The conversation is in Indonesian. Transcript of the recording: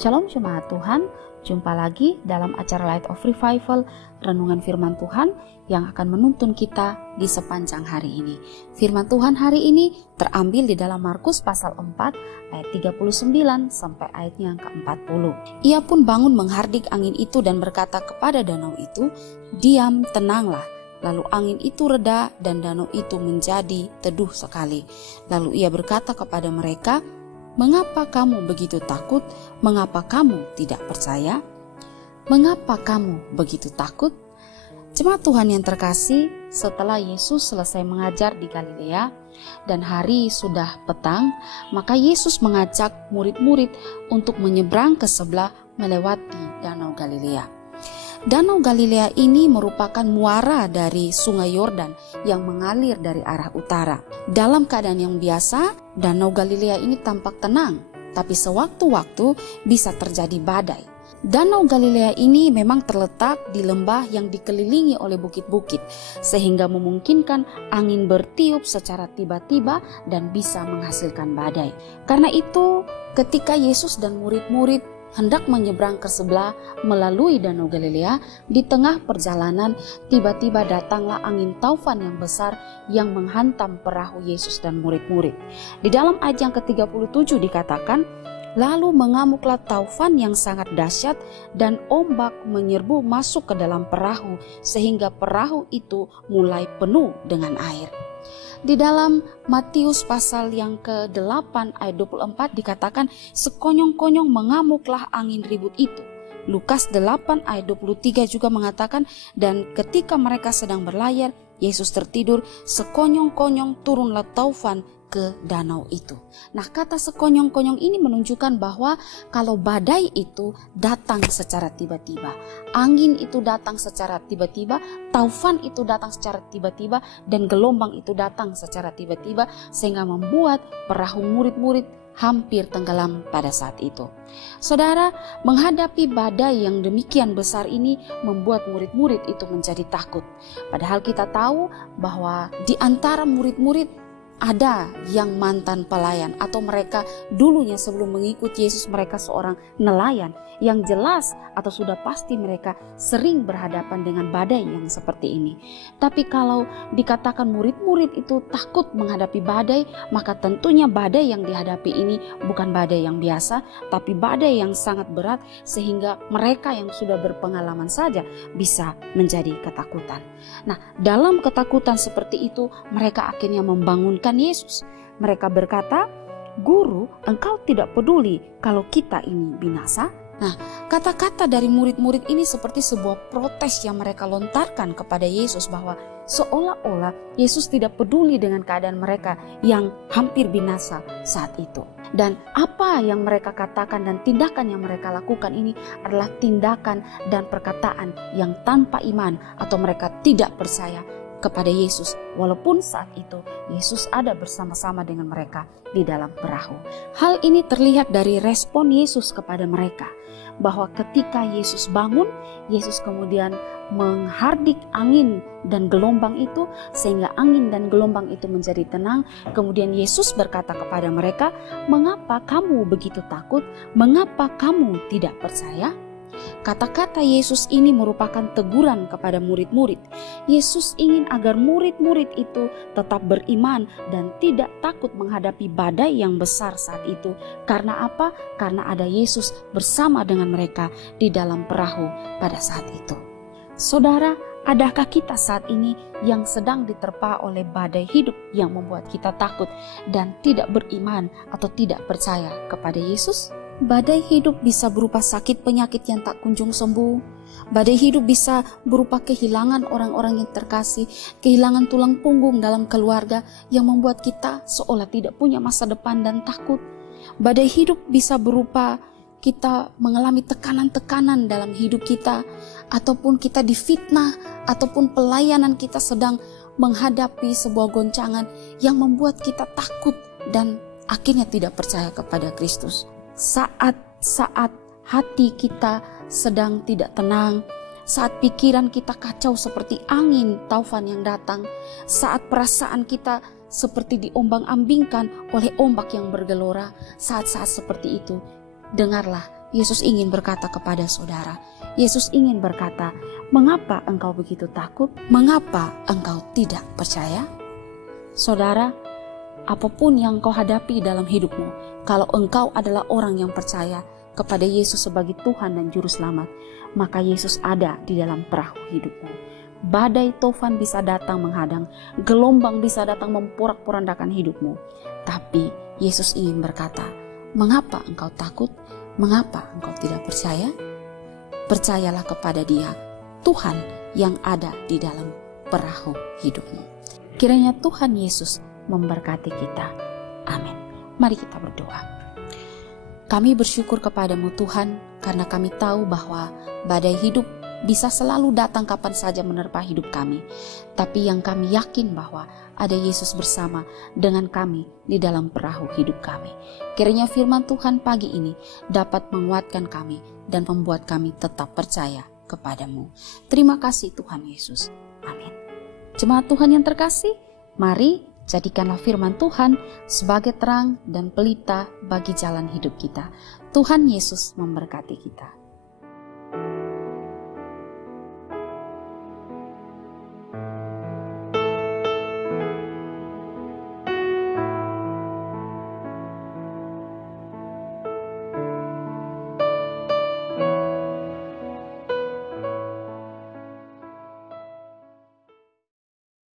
Shalom jemaat Tuhan, jumpa lagi dalam acara Light of Revival, renungan firman Tuhan yang akan menuntun kita di sepanjang hari ini. Firman Tuhan hari ini terambil di dalam Markus pasal 4 ayat 39 sampai ayatnya yang ke-40. Ia pun bangun menghardik angin itu dan berkata kepada danau itu, "Diam, tenanglah." Lalu angin itu reda dan danau itu menjadi teduh sekali. Lalu ia berkata kepada mereka, "Mengapa kamu begitu takut? Mengapa kamu tidak percaya? Mengapa kamu begitu takut?" Jemaat Tuhan yang terkasih, setelah Yesus selesai mengajar di Galilea dan hari sudah petang, maka Yesus mengajak murid-murid untuk menyeberang ke sebelah melewati Danau Galilea. Danau Galilea ini merupakan muara dari Sungai Yordan yang mengalir dari arah utara. Dalam keadaan yang biasa, Danau Galilea ini tampak tenang, tapi sewaktu-waktu bisa terjadi badai. Danau Galilea ini memang terletak di lembah yang dikelilingi oleh bukit-bukit, sehingga memungkinkan angin bertiup secara tiba-tiba dan bisa menghasilkan badai. Karena itu, ketika Yesus dan murid-murid hendak menyeberang ke sebelah melalui Danau Galilea, di tengah perjalanan tiba-tiba datanglah angin taufan yang besar yang menghantam perahu Yesus dan murid-murid. Di dalam ayat yang ke-37 dikatakan, "Lalu mengamuklah taufan yang sangat dahsyat dan ombak menyerbu masuk ke dalam perahu sehingga perahu itu mulai penuh dengan air." Di dalam Matius pasal yang ke-8 ayat 24 dikatakan, "Sekonyong-konyong mengamuklah angin ribut itu." Lukas 8 ayat 23 juga mengatakan, "Dan ketika mereka sedang berlayar, Yesus tertidur, sekonyong-konyong turunlah taufan ke danau itu." Nah, kata sekonyong-konyong ini menunjukkan bahwa kalau badai itu datang secara tiba-tiba, angin itu datang secara tiba-tiba, taufan itu datang secara tiba-tiba, dan gelombang itu datang secara tiba-tiba, sehingga membuat perahu murid-murid hampir tenggelam pada saat itu. Saudara, menghadapi badai yang demikian besar ini membuat murid-murid itu menjadi takut. Padahal kita tahu bahwa di antara murid-murid ada yang mantan pelayan atau mereka dulunya sebelum mengikuti Yesus mereka seorang nelayan, yang jelas atau sudah pasti mereka sering berhadapan dengan badai yang seperti ini. Tapi kalau dikatakan murid-murid itu takut menghadapi badai, maka tentunya badai yang dihadapi ini bukan badai yang biasa, tapi badai yang sangat berat sehingga mereka yang sudah berpengalaman saja bisa menjadi ketakutan. Nah, dalam ketakutan seperti itu mereka akhirnya membangunkan Yesus. Mereka berkata, "Guru, engkau tidak peduli kalau kita ini binasa?" Nah, kata-kata dari murid-murid ini seperti sebuah protes yang mereka lontarkan kepada Yesus, bahwa seolah-olah Yesus tidak peduli dengan keadaan mereka yang hampir binasa saat itu. Dan apa yang mereka katakan dan tindakan yang mereka lakukan ini adalah tindakan dan perkataan yang tanpa iman, atau mereka tidak percaya kepada Yesus, walaupun saat itu Yesus ada bersama-sama dengan mereka di dalam perahu. Hal ini terlihat dari respon Yesus kepada mereka, bahwa ketika Yesus bangun, Yesus kemudian menghardik angin dan gelombang itu sehingga angin dan gelombang itu menjadi tenang. Kemudian Yesus berkata kepada mereka, "Mengapa kamu begitu takut? Mengapa kamu tidak percaya?" Kata-kata Yesus ini merupakan teguran kepada murid-murid. Yesus ingin agar murid-murid itu tetap beriman dan tidak takut menghadapi badai yang besar saat itu. Karena apa? Karena ada Yesus bersama dengan mereka di dalam perahu pada saat itu. Saudara, adakah kita saat ini yang sedang diterpa oleh badai hidup yang membuat kita takut dan tidak beriman atau tidak percaya kepada Yesus? Badai hidup bisa berupa sakit penyakit yang tak kunjung sembuh. Badai hidup bisa berupa kehilangan orang-orang yang terkasih, kehilangan tulang punggung dalam keluarga yang membuat kita seolah tidak punya masa depan dan takut. Badai hidup bisa berupa kita mengalami tekanan-tekanan dalam hidup kita, ataupun kita difitnah, ataupun pelayanan kita sedang menghadapi sebuah goncangan yang membuat kita takut dan akhirnya tidak percaya kepada Kristus. Saat-saat hati kita sedang tidak tenang, saat pikiran kita kacau seperti angin taufan yang datang, saat perasaan kita seperti diombang-ambingkan oleh ombak yang bergelora, saat-saat seperti itu, dengarlah Yesus ingin berkata kepada saudara, Yesus ingin berkata, mengapa engkau begitu takut? Mengapa engkau tidak percaya? Saudara, apapun yang kau hadapi dalam hidupmu, kalau engkau adalah orang yang percaya kepada Yesus sebagai Tuhan dan Juru Selamat, maka Yesus ada di dalam perahu hidupmu. Badai tofan bisa datang menghadang, gelombang bisa datang memporak-porandakan hidupmu. Tapi Yesus ingin berkata, mengapa engkau takut? Mengapa engkau tidak percaya? Percayalah kepada Dia, Tuhan yang ada di dalam perahu hidupmu. Kiranya Tuhan Yesus memberkati kita. Amin. Mari kita berdoa. Kami bersyukur kepadamu Tuhan, karena kami tahu bahwa badai hidup bisa selalu datang kapan saja menerpa hidup kami. Tapi yang kami yakin bahwa ada Yesus bersama dengan kami di dalam perahu hidup kami. Kiranya firman Tuhan pagi ini dapat menguatkan kami dan membuat kami tetap percaya kepadamu. Terima kasih Tuhan Yesus. Amin. Jemaat Tuhan yang terkasih, mari jadikanlah firman Tuhan sebagai terang dan pelita bagi jalan hidup kita. Tuhan Yesus memberkati kita.